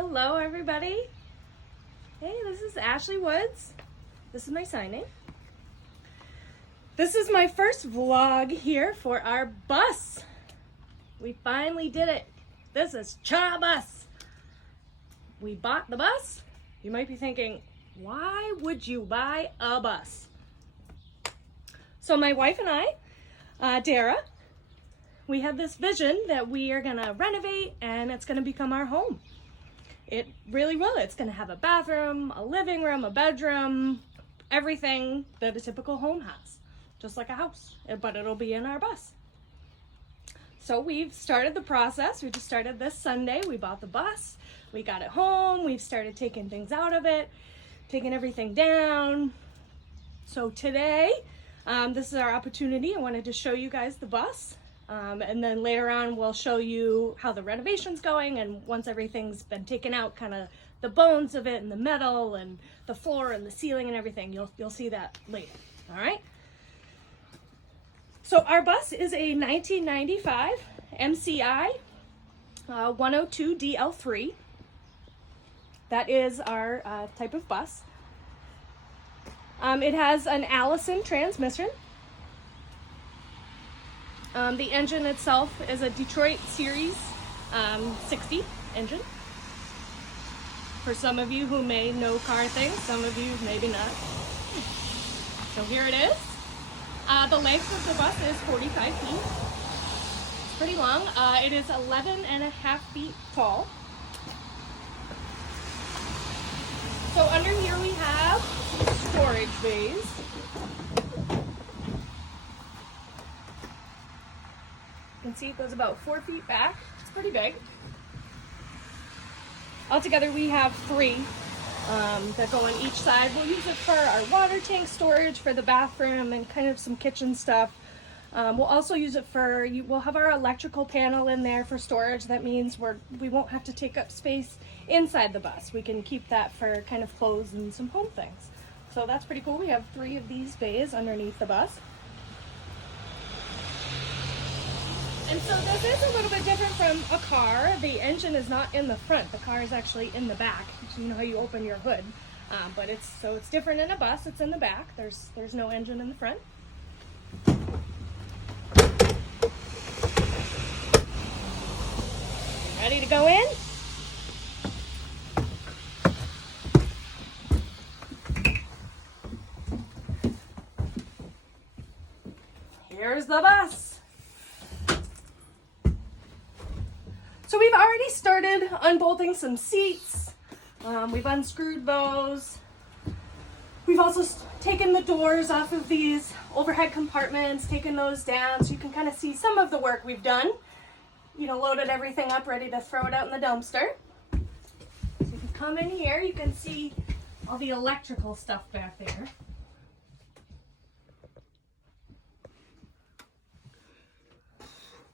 Hello everybody. Hey, this is Ashley Woods. This is my signing. This is my first vlog here for our bus. We finally did it. This is Cha Bus. We bought the bus. You might be thinking, why would you buy a bus? So my wife and I, Dara, we have this vision that we are gonna renovate and it's gonna become our home. It really will. It's gonna have a bathroom, a living room, a bedroom, everything that a typical home has, just like a house, but it'll be in our bus. So we've started the process. We just started this Sunday. We bought the bus, we got it home, we've started taking things out of it, taking everything down. So today, this is our opportunity. I wanted to show you guys the bus. And then later on we'll show you how the renovation's going, and once everything's been taken out, kind of the bones of it and the metal and the floor and the ceiling and everything, you'll see that later. All right. So our bus is a 1995 MCI 102 DL3. That is our type of bus. It has an Allison transmission. The engine itself is a Detroit Series 60 engine. For some of you who may know car things, some of you maybe not. So here it is. The length of the bus is 45 feet. It's pretty long. It is 11.5 feet tall. So under here we have storage bays. You can see it goes about 4 feet back. It's pretty big. Altogether we have 3 that go on each side. We'll use it for our water tank storage, for the bathroom, and kind of some kitchen stuff. We'll also use it for, we'll have our electrical panel in there for storage. That means we won't have to take up space inside the bus. We can keep that for kind of clothes and some home things. So that's pretty cool. We have 3 of these bays underneath the bus. And so this is a little bit different from a car. The engine is not in the front. The car is actually in the back. So you know how you open your hood. But it's different in a bus. It's in the back. There's no engine in the front. Ready to go in? Here's the bus. So we've already started unbolting some seats. We've unscrewed those. We've also taken the doors off of these overhead compartments, taken those down so you can kind of see some of the work we've done. You know, loaded everything up, ready to throw it out in the dumpster. So if you come in here, you can see all the electrical stuff back there.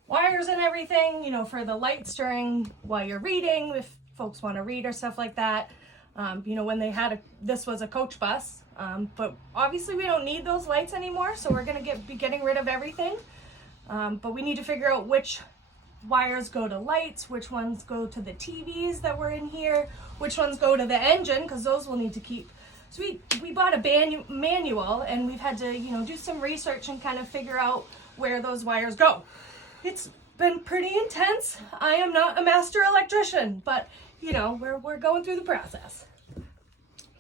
Wires and everything, you know, for the lights during while you're reading, if folks want to read or stuff like that. You know, when they had this was a coach bus, but obviously we don't need those lights anymore, so we're gonna be getting rid of everything. But we need to figure out which wires go to lights, which ones go to the TVs that were in here, which ones go to the engine, because those we'll need to keep. So we bought a manual, and we've had to, you know, do some research and kind of figure out where those wires go. It's been pretty intense. I am not a master electrician, but you know, we're going through the process.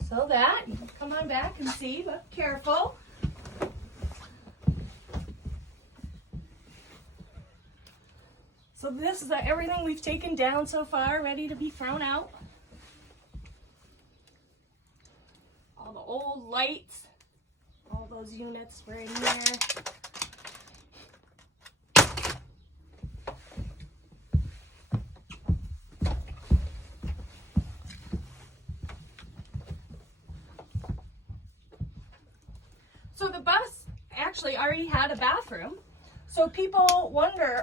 So that, you can come on back and see, but careful. So this is everything we've taken down so far, ready to be thrown out. All the old lights, all those units were in here. So the bus actually already had a bathroom. So people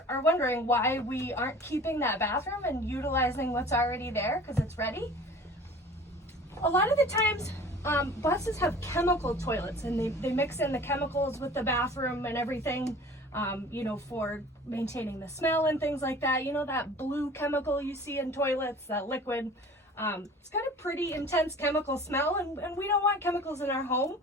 are wondering why we aren't keeping that bathroom and utilizing what's already there because it's ready. A lot of the times buses have chemical toilets, and they mix in the chemicals with the bathroom and everything, you know, for maintaining the smell and things like that. You know, that blue chemical you see in toilets, that liquid. It's got a pretty intense chemical smell, and we don't want chemicals in our home.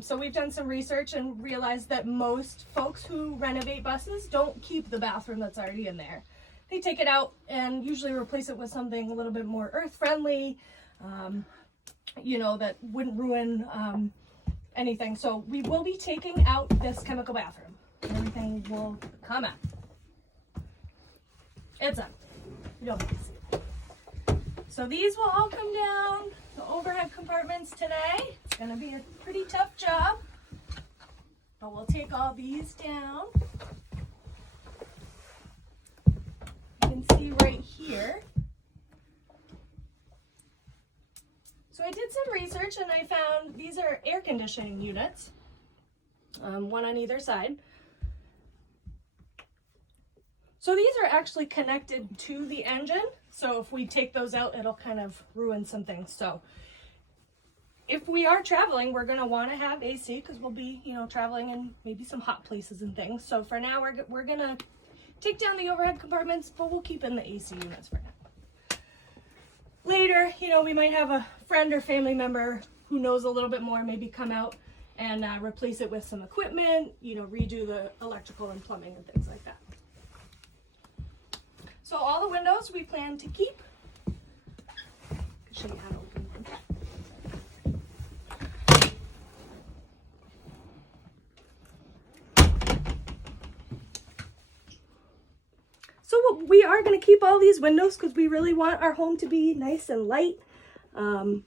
So we've done some research and realized that most folks who renovate buses don't keep the bathroom that's already in there. They take it out and usually replace it with something a little bit more earth-friendly, you know, that wouldn't ruin anything. So we will be taking out this chemical bathroom. Everything will come out. It's up. You don't have to see it. So these will all come down the overhead compartments today. It's going to be a pretty tough job, but we'll take all these down. You can see right here. So I did some research and I found these are air conditioning units, one on either side. So these are actually connected to the engine. So if we take those out, it'll kind of ruin some things. So if we are traveling, we're going to want to have AC because we'll be, you know, traveling in maybe some hot places and things. So for now, we're going to take down the overhead compartments, but we'll keep in the AC units for now. Later, you know, we might have a friend or family member who knows a little bit more, maybe come out and replace it with some equipment, you know, redo the electrical and plumbing and things like that. So all the windows we plan to keep. I'll show you how to open them. So we are going to keep all these windows because we really want our home to be nice and light. The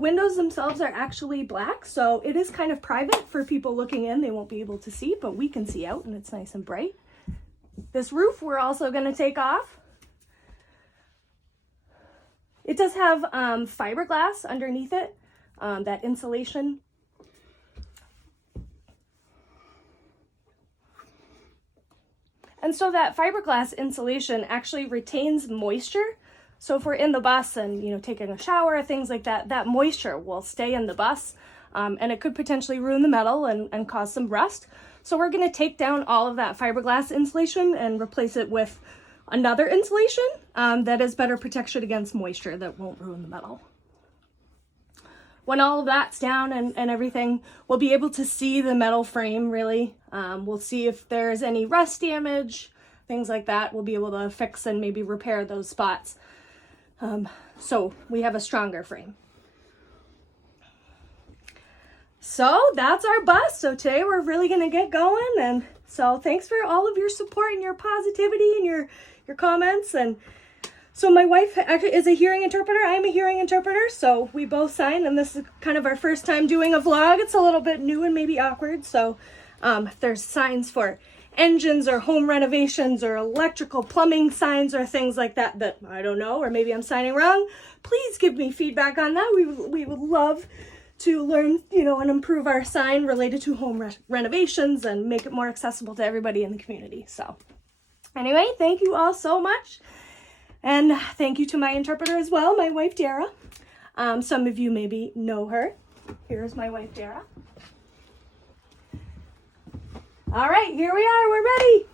windows themselves are actually black, so it is kind of private for people looking in. They won't be able to see, but we can see out and it's nice and bright. This roof we're also going to take off. It does have fiberglass underneath it, that insulation. And so that fiberglass insulation actually retains moisture. So if we're in the bus and, you know, taking a shower, things like that, that moisture will stay in the bus, and it could potentially ruin the metal and cause some rust. So we're going to take down all of that fiberglass insulation and replace it with another insulation that is better protection against moisture that won't ruin the metal. When all of that's down and everything, we'll be able to see the metal frame really. We'll see if there's any rust damage, things like that. We'll be able to fix and maybe repair those spots. So we have a stronger frame. So that's our bus. So today we're really going to get going. And so thanks for all of your support and your positivity and your comments. And so my wife actually is a hearing interpreter. I'm a hearing interpreter. So we both signed, and this is kind of our first time doing a vlog. It's a little bit new and maybe awkward. So if there's signs for engines or home renovations or electrical plumbing signs or things like that that I don't know, or maybe I'm signing wrong, please give me feedback on that. We would love to learn, you know, and improve our sign related to home renovations and make it more accessible to everybody in the community. So anyway, thank you all so much. And thank you to my interpreter as well, my wife, Dara. Some of you maybe know her. Here's my wife, Dara. All right, here we are. We're ready.